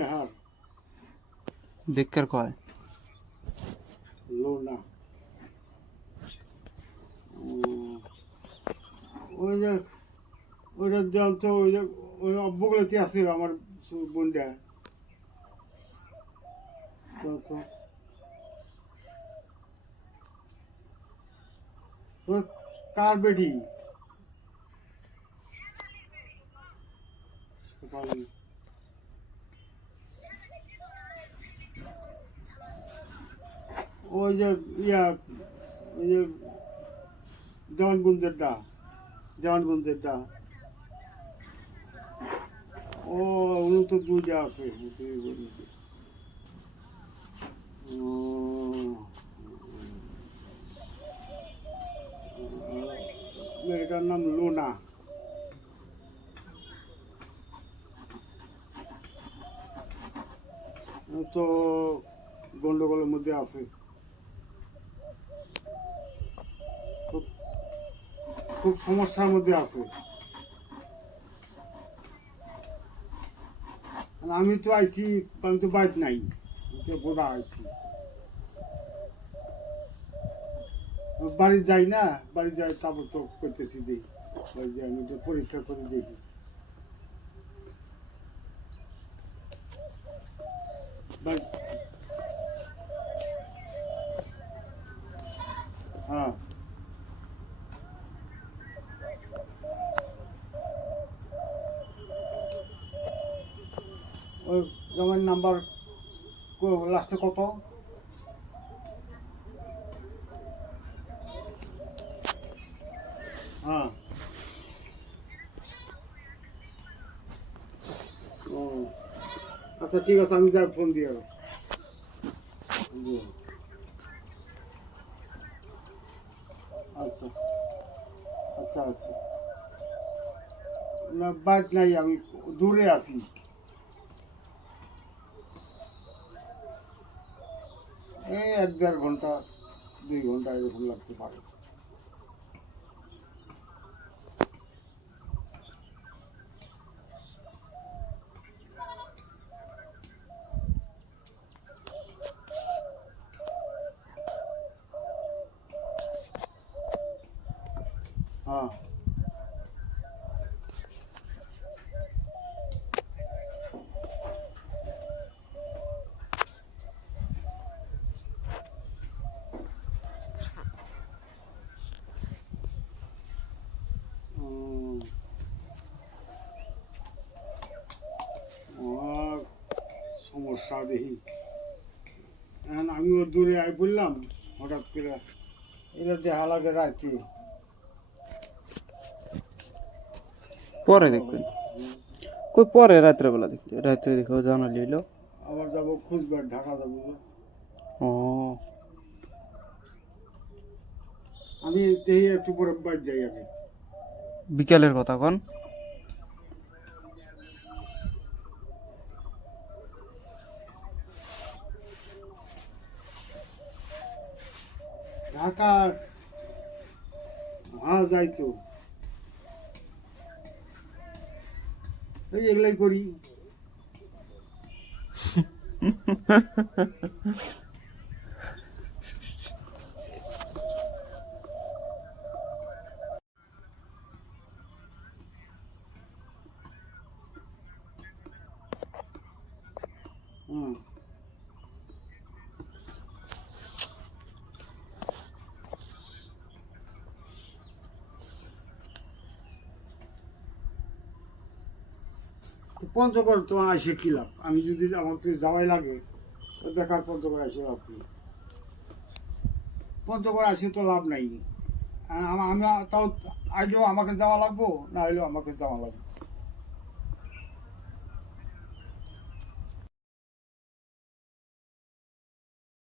নেহার দেখকার কয় লোনা উম, ওই যে ওইটা দেওয়াল তো ওই যে ওই বগলেতে আছে আমার সু- বোনটা তো তো ও কার বেটি ওই যে ইয়া, ওই যে দেওয়ানগঞ্জেরটা দেওয়ানগঞ্জেরটা ও, উনি তো দুইটা আছে মেয়েটার নাম লোনা। তো গন্ডগোলের মধ্যে আছে। খুব সমস্যার মধ্যে আছে। আমি তো আইছি, আমি তো বাইক নাই বোধা আইছি। বাড়ি যাই না, বাড়ি যাই তারপর তো করতেছি দেখি। ওই যে আমি তো পরীক্ষা করে দেখি। বাড়ি- হ্যাঁ ওই জমের নাম্বার লাস্টে কত? হ্যাঁ। আচ্ছা ঠিক আছে, আমি যাই ফোন দিয়ে। আচ্ছা আচ্ছা আচ্ছা। না বাইক নাই, আমি দূরে আছি। এক দেড় ঘণ্টা দুই ঘণ্টা এরকম লাগতে পারে হ্যাঁ উম, আমার সমস্যা দেখি এখন আমিও দূরে আই বললাম হঠাৎ করে এটা দেখা লাগে রাতে পরে দেখবেন। কই পরে রাত্রে বেলা দেখতে। রাত্রে দেখো জানা লইল আবার যাব খুঁজবার ঢাকা যাব ও। আমি দেখি একটু পরে বাইর যাই আমি। বিকালের কথা কোন। ঢাকা হ্যাঁ যাই তো এই এগুলাই করি। হুম। পঞ্চগড় তোমার আসে কি লাভ? আমি যদি আমার তো যাওয়াই লাগে দেখার পঞ্চগড় আসে লাভ নেই পঞ্চগড় আসে তো লাভ নাই। আমি তাও আজও আমাকে যাওয়া লাগবো, না হলেও আমাকে যাওয়া লাগবে।